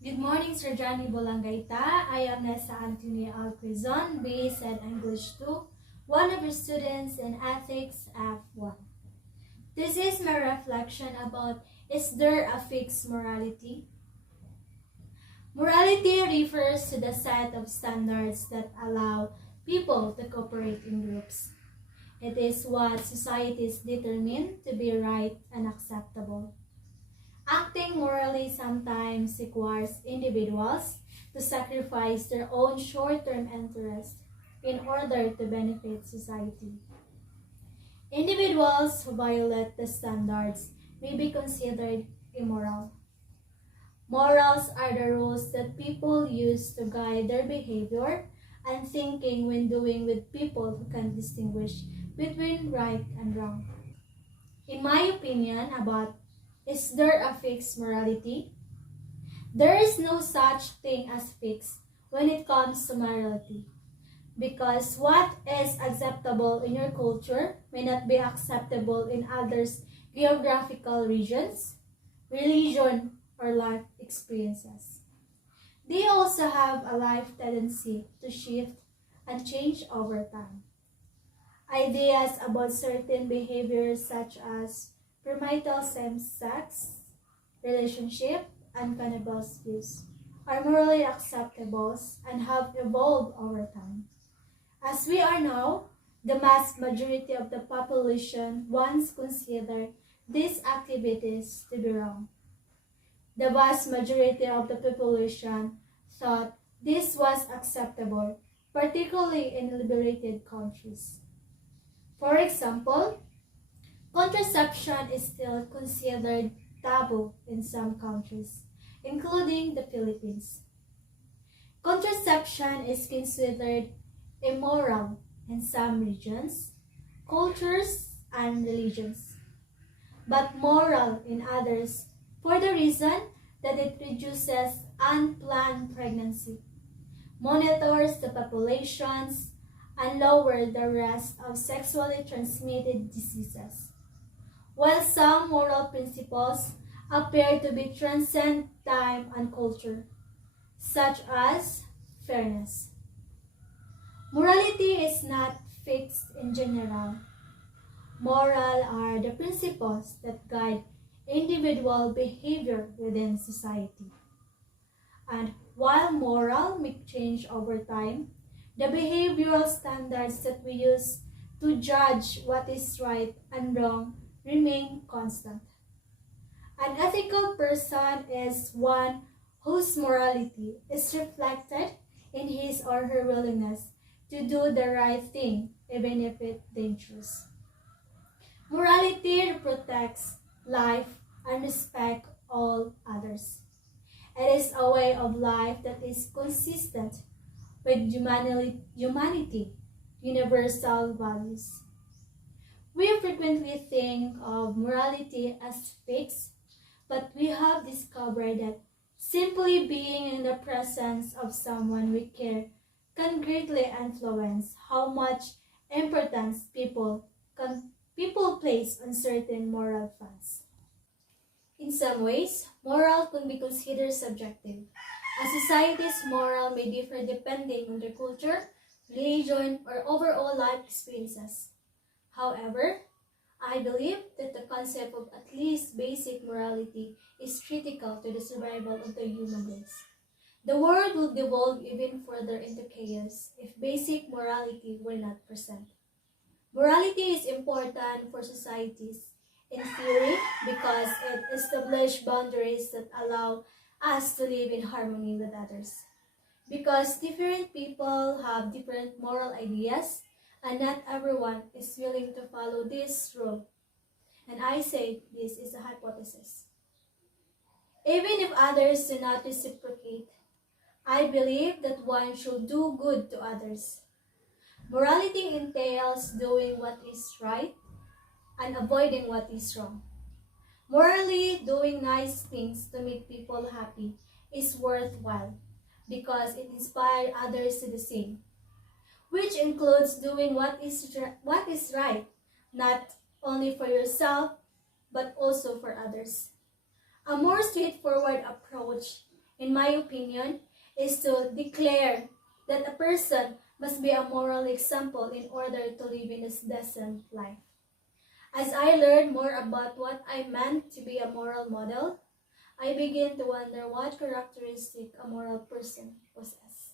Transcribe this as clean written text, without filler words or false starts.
Good morning, Sir Johnny Bolangaita. I am Nessa Antonia Alquizon, based at English 2, one of your students in Ethics F1. This is my reflection about, is there a fixed morality? Morality refers to the set of standards that allow people to cooperate in groups. It is what societies determine to be right and acceptable. Acting morally sometimes requires individuals to sacrifice their own short-term interests in order to benefit society. Individuals who violate the standards may be considered immoral. Morals are the rules that people use to guide their behavior and thinking when doing with people who can distinguish between right and wrong. In my opinion about, is there a fixed morality? There is no such thing as fixed when it comes to morality, because what is acceptable in your culture may not be acceptable in others' geographical regions, religion, or life experiences. They also have a life tendency to shift and change over time. Ideas about certain behaviors such as premarital same-sex relationship and cannabis use are morally acceptable and have evolved over time. As we are now, the vast majority of the population once considered these activities to be wrong. The vast majority of the population thought this was acceptable, particularly in liberated countries. For example, contraception is still considered taboo in some countries, including the Philippines. Contraception is considered immoral in some regions, cultures, and religions, but moral in others for the reason that it reduces unplanned pregnancy, monitors the populations, and lowers the risk of sexually transmitted diseases. While some moral principles appear to be transcend time and culture, such as fairness. Morality is not fixed in general. Moral are the principles that guide individual behavior within society. And while moral may change over time, the behavioral standards that we use to judge what is right and wrong remain constant. An ethical person is one whose morality is reflected in his or her willingness to do the right thing, even if it's dangerous. Morality protects life and respects all others. It is a way of life that is consistent with humanity, universal values. We frequently think of morality as fixed, but we have discovered that simply being in the presence of someone we care can greatly influence how much importance people place on certain moral facts. In some ways, moral can be considered subjective. A society's moral may differ depending on their culture, religion, or overall life experiences. However, I believe that the concept of at least basic morality is critical to the survival of the human race. The world will devolve even further into chaos if basic morality were not present. Morality is important for societies in theory because it establishes boundaries that allow us to live in harmony with others. Because different people have different moral ideas and not everyone is willing to follow this rule. And I say this is a hypothesis. Even if others do not reciprocate, I believe that one should do good to others. Morality entails doing what is right and avoiding what is wrong. Morally, doing nice things to make people happy is worthwhile because it inspires others to the same, which includes doing what is right, not only for yourself, but also for others. A more straightforward approach in my opinion, is to declare that a person must be a moral example in order to live in this decent life. As I learned more about what I meant to be a moral model, I begin to wonder what characteristic a moral person possesses.